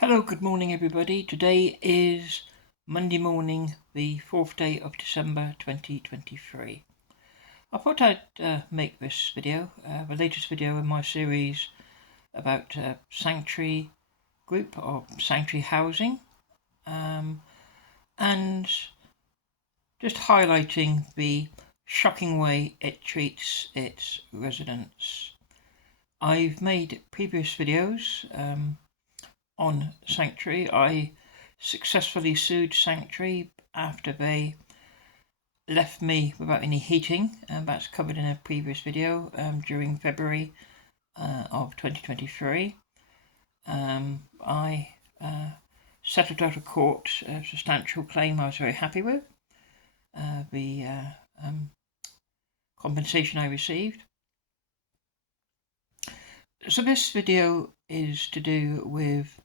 Hello, good morning everybody. Today is Monday morning, the 4th day of December 2023. I thought I'd make this video, the latest video in my series about sanctuary group or sanctuary housing, and just highlighting the shocking way it treats its residents. I've made previous videos on Sanctuary. I successfully sued Sanctuary after they left me without any heating, and that's covered in a previous video during February of 2023. I settled out of court a substantial claim I was very happy with, the compensation I received. So this video is to do with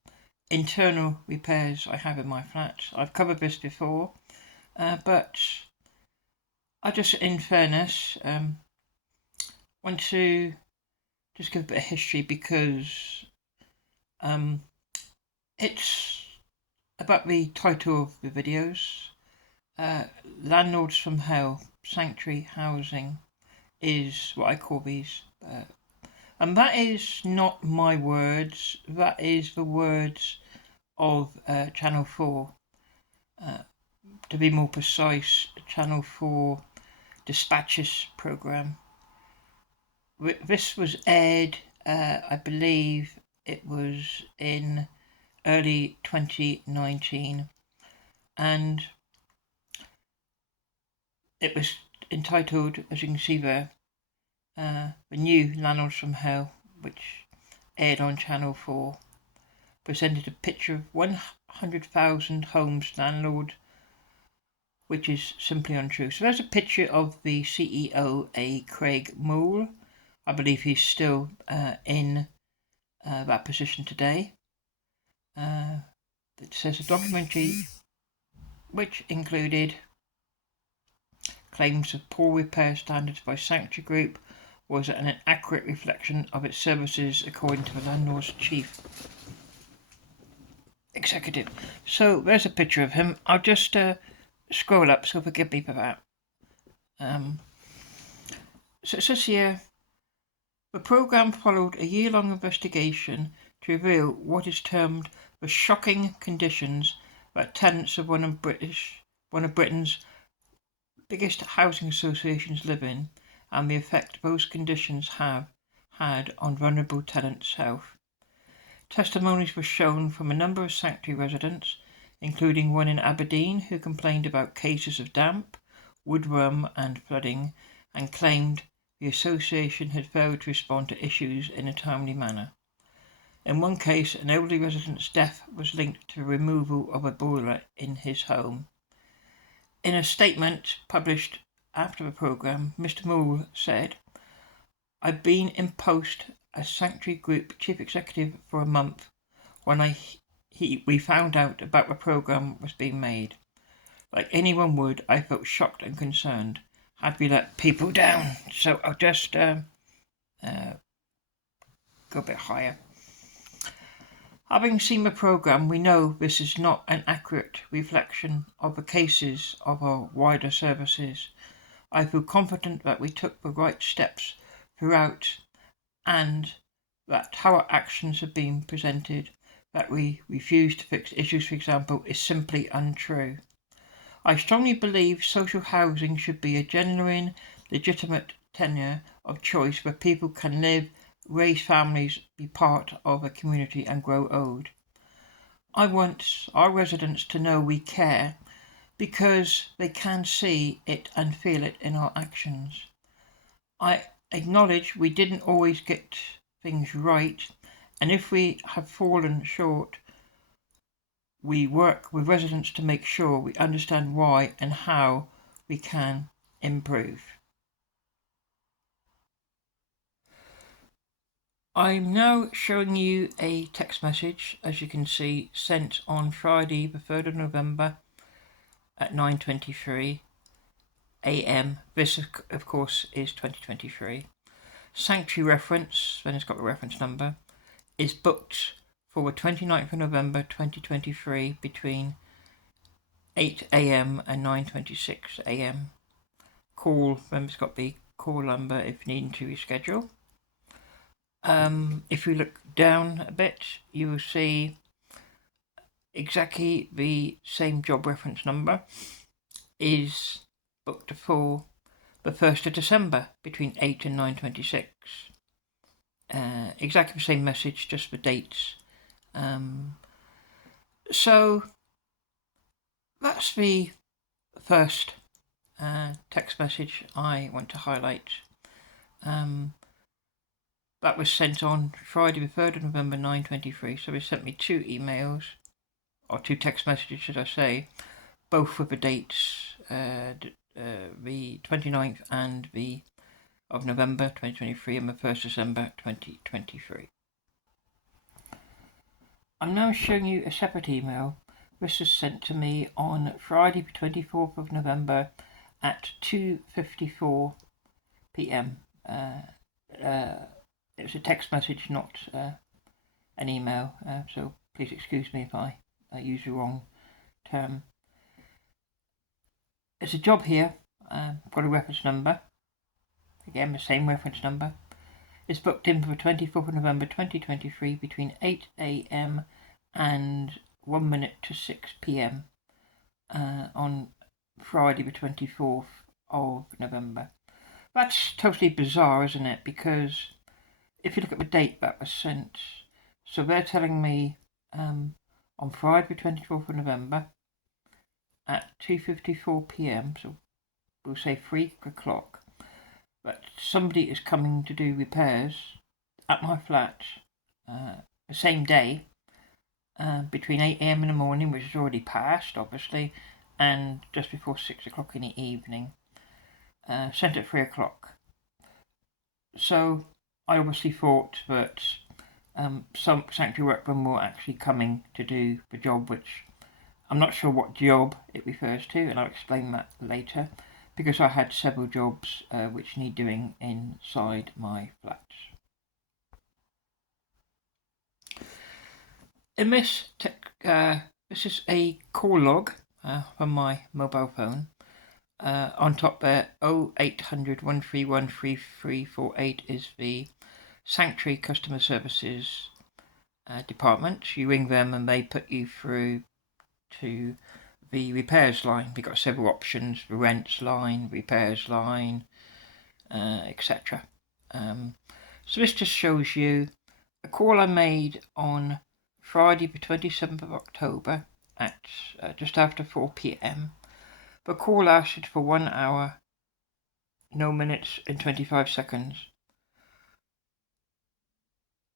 internal repairs I have in my flat. I've covered this before, but I just, in fairness, want to just give a bit of history because it's about the title of the videos. Landlords from Hell, Sanctuary Housing is what I call these. And that is not my words, that is the words of Channel 4. To be more precise, Channel 4 Dispatches programme. This was aired, I believe it was in early 2019, and it was entitled, as you can see there, the new Landlords from Hell, which aired on Channel 4, presented a picture of 100,000 homes landlord, which is simply untrue. So there's a picture of the CEO, Craig Moore. I believe he's still in that position today. It says a documentary which included claims of poor repair standards by Sanctuary Group was an inaccurate reflection of its services, according to the landlord's chief executive. So there's a picture of him. I'll just scroll up, so forgive me for that. So it says here, the programme followed a year-long investigation to reveal what is termed the shocking conditions that tenants of one of Britain's biggest housing associations live in, and the effect those conditions have had on vulnerable tenants' health. Testimonies were shown from a number of Sanctuary residents, including one in Aberdeen who complained about cases of damp, woodworm and flooding, and claimed the association had failed to respond to issues in a timely manner. In one case, an elderly resident's death was linked to the removal of a boiler in his home. In a statement published after the programme, Mr. Moore said, "I've been in post as Sanctuary Group Chief Executive for a month when we found out about the programme was being made. Like anyone would, I felt shocked and concerned. Had we let people down?" So I'll just go a bit higher. Having seen the programme, we know this is not an accurate reflection of the cases of our wider services. I feel confident that we took the right steps throughout, and that how our actions have been presented, that we refuse to fix issues, for example, is simply untrue. I strongly believe social housing should be a genuine, legitimate tenure of choice where people can live, raise families, be part of a community and grow old. I want our residents to know we care because they can see it and feel it in our actions. I acknowledge we didn't always get things right, and if we have fallen short, we work with residents to make sure we understand why and how we can improve. I'm now showing you a text message, as you can see, sent on Friday the 3rd of November at 9:23 a.m. This, of course, is 2023. Sanctuary reference, then it's got a reference number, is booked for the 29th of November 2023 between 8 a.m. and 9:26 a.m. Call, remember it's got the call number if needing to reschedule. If you look down a bit, you will see exactly the same job reference number is booked for the 1st of December between 8 and 9:26. Exactly the same message, just the dates. So that's the first text message I want to highlight. That was sent on Friday the 3rd of November 9:23. So they sent me two emails, or two text messages should I say, both with the dates, the 29th and of November 2023 and the 1st December 2023. I'm now showing you a separate email. This was sent to me on Friday the 24th of November at 2:54 p.m. It was a text message, not an email, so please excuse me if I use the wrong term. There's a job here. I've got a reference number. Again, the same reference number. It's booked in for the 24th of November 2023 between 8 a.m. and 1 minute to 6 p.m. On Friday the 24th of November. That's totally bizarre, isn't it? Because if you look at the date that was sent, so they're telling me on Friday the 24th of November at 2:54 p.m, so we'll say 3 o'clock, that somebody is coming to do repairs at my flat the same day between 8 a.m. in the morning, which is already past obviously, and just before 6 o'clock in the evening, sent at 3 o'clock. So I obviously thought that some sanctuary workmen were actually coming to do the job, which I'm not sure what job it refers to, and I'll explain that later, because I had several jobs which need doing inside my flat. In this, this is a call log from my mobile phone. On top there, 0800 131 3348 is the Sanctuary Customer Services department. You ring them and they put you through to the repairs line. We've got several options: the rents line, repairs line, etc. So this just shows you a call I made on Friday the 27th of October at just after 4 p.m. The call lasted for 1 hour, no minutes and 25 seconds.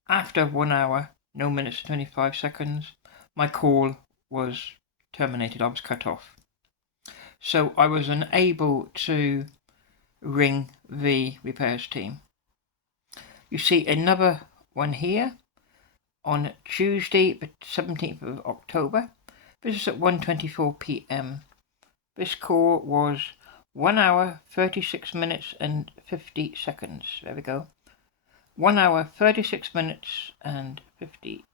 After 1 hour, no minutes and 25 seconds, my call was terminated. I was cut off. So I was unable to ring the repairs team. You see another one here on Tuesday the 17th of October. This is at 1:24 p.m. This call was 1 hour, 36 minutes and 50 seconds. There we go. 1 hour, 36 minutes and 50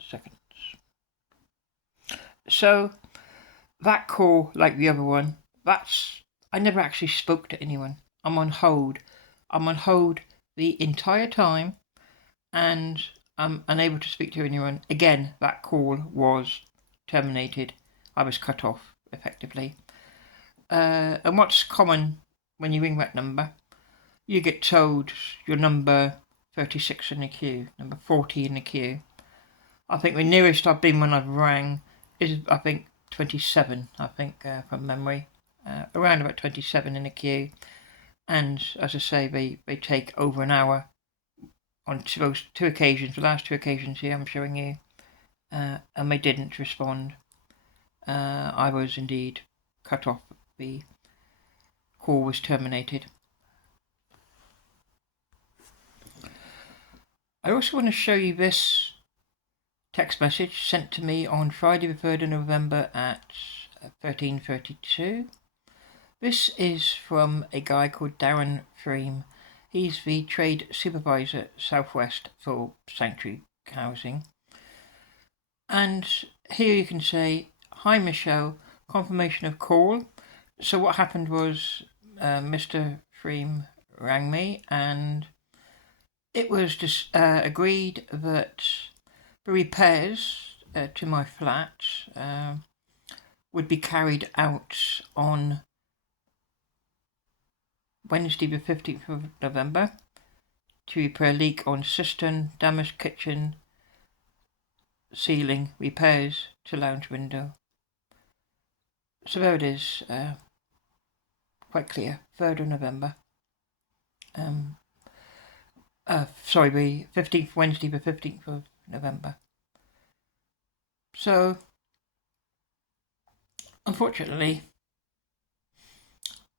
seconds. So that call, like the other one, I never actually spoke to anyone. I'm on hold. I'm on hold the entire time and I'm unable to speak to anyone. Again, that call was terminated. I was cut off, effectively. And what's common when you ring that number, you get told you're number 36 in the queue, number 40 in the queue. I think the nearest I've been when I've rang is, I think, 27, from memory. Around about 27 in the queue. And as I say, they take over an hour on those two occasions, the last two occasions here I'm showing you, and they didn't respond. I was indeed cut off. The call was terminated. I also want to show you this text message sent to me on Friday the 3rd of November at 13:32. This is from a guy called Darren Freem. He's the trade supervisor Southwest for Sanctuary Housing. And here you can say, "Hi Michelle, confirmation of call." So what happened was Mr. Freem rang me, and it was just agreed that the repairs to my flat would be carried out on Wednesday the 15th of November to repair leak on cistern, damaged kitchen, ceiling, repairs to lounge window. So there it is, quite clear, 3rd of November. Sorry, the 15th, Wednesday the 15th of November. So, unfortunately,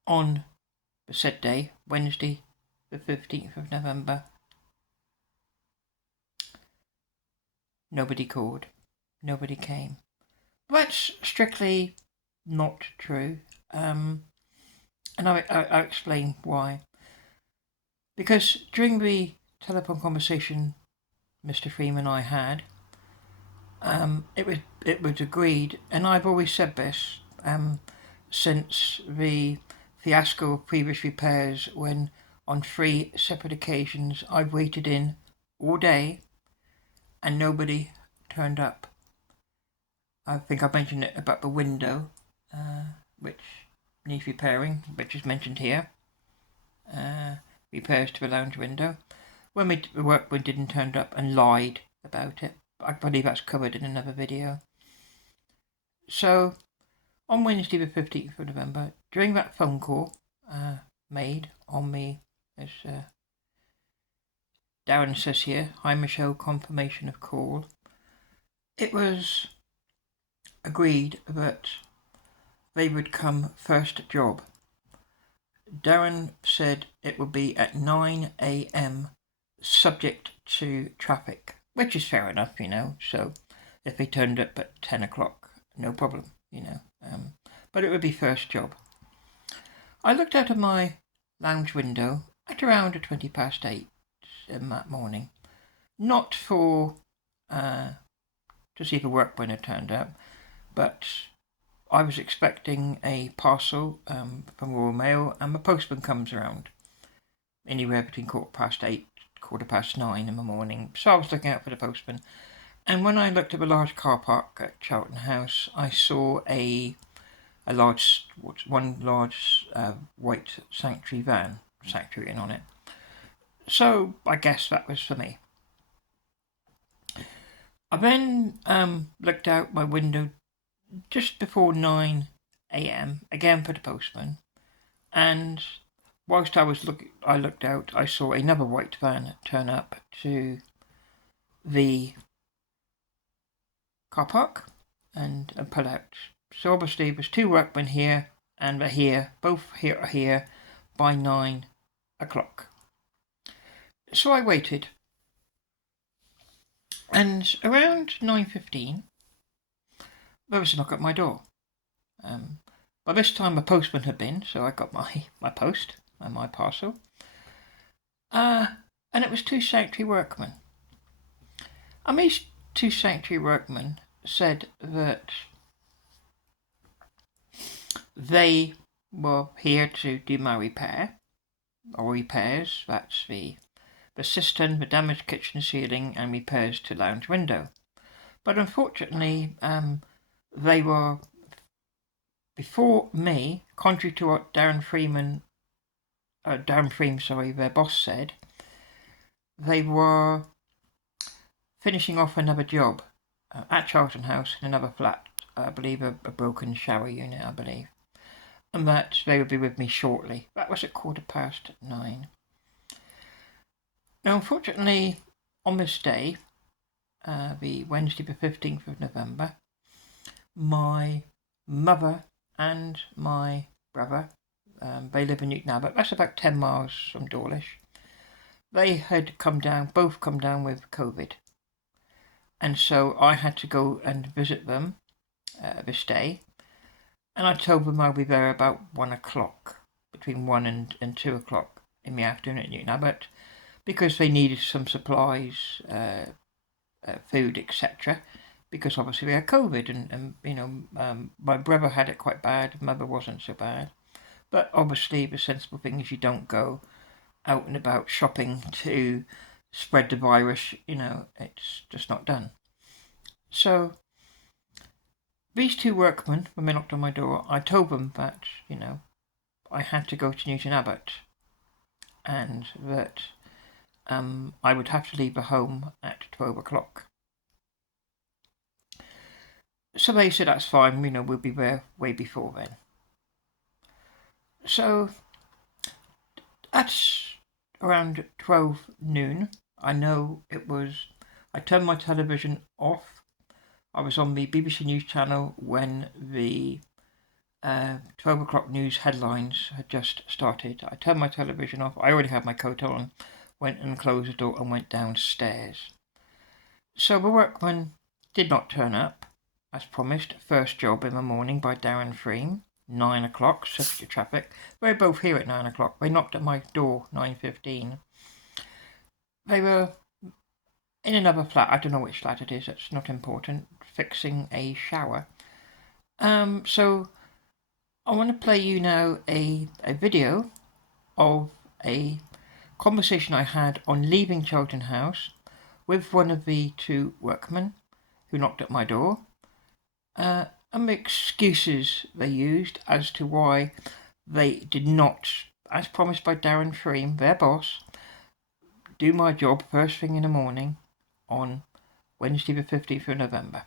on the said day, Wednesday the 15th of November, nobody called, nobody came. That's strictly not true, and I'll explain why. Because during the telephone conversation Mr. Freeman and I had, it was agreed, and I've always said this since the fiasco of previous repairs, when on 3 separate occasions I've waited in all day and nobody turned up. I think I mentioned it about the window, which needs repairing, which is mentioned here. Repairs to the lounge window. When the workman didn't turn up and lied about it. I believe that's covered in another video. So, on Wednesday the 15th of November, during that phone call made on me, as Darren says here, "Hi Michelle, confirmation of call," it was agreed that they would come first job. Darren said it would be at 9 a.m. subject to traffic, which is fair enough, so if they turned up at 10 o'clock, no problem, but it would be first job. I looked out of my lounge window at around 8:20 in that morning, not for to see if a workman had turned up, but I was expecting a parcel from Royal Mail, and the postman comes around anywhere between 8:15, 9:15 in the morning. So I was looking out for the postman, and when I looked at the large car park at Charlton House, I saw one large white sanctuary van, sanctuary on it. So I guess that was for me. I then looked out my window just before 9 a.m. again for the postman, and whilst I looked out, I saw another white van turn up to the car park and pull out. So obviously there's 2 workmen here, and they're here, both here by 9 o'clock. So I waited, and around 9:15 there was a knock at my door. By this time the postman had been, so I got my post and my parcel. And it was 2 sanctuary workmen. And these 2 sanctuary workmen said that they were here to do my repairs. That's the cistern, the damaged kitchen ceiling, and repairs to lounge window. But unfortunately, they were before me, contrary to what Darren Freem, their boss said. They were finishing off another job at Charlton House in another flat, I believe a broken shower unit, I believe, and that they would be with me shortly. That was at 9:15. Now, unfortunately, on this day, the Wednesday the 15th of November, my mother and my brother, they live in Newton Abbot, that's about 10 miles from Dawlish. They had both come down with COVID. And so I had to go and visit them this day. And I told them I'll be there about 1 o'clock, between 1 and 2 o'clock in the afternoon at Newton Abbot, because they needed some supplies, food, etc., because obviously we had COVID, and my brother had it quite bad, mother wasn't so bad. But obviously the sensible thing is you don't go out and about shopping to spread the virus, it's just not done. So these two workmen, when they knocked on my door, I told them that, I had to go to Newton Abbot and that I would have to leave the home at 12 o'clock. So they said that's fine, we'll be there way before then. So at around 12 noon, I turned my television off. I was on the BBC News channel when the 12 o'clock news headlines had just started. I turned my television off. I already had my coat on, went and closed the door and went downstairs. So the workman did not turn up, as promised. First job in the morning by Darren Freem, 9 o'clock, subject to traffic. They were both here at 9 o'clock. They knocked at my door 9:15. They were in another flat. I don't know which flat it is. That's not important. Fixing a shower. So I want to play you now a video of a conversation I had on leaving Charlton House with one of the two workmen who knocked at my door, and the excuses they used as to why they did not, as promised by Darren Freem, their boss, do my job first thing in the morning on Wednesday the 15th of November.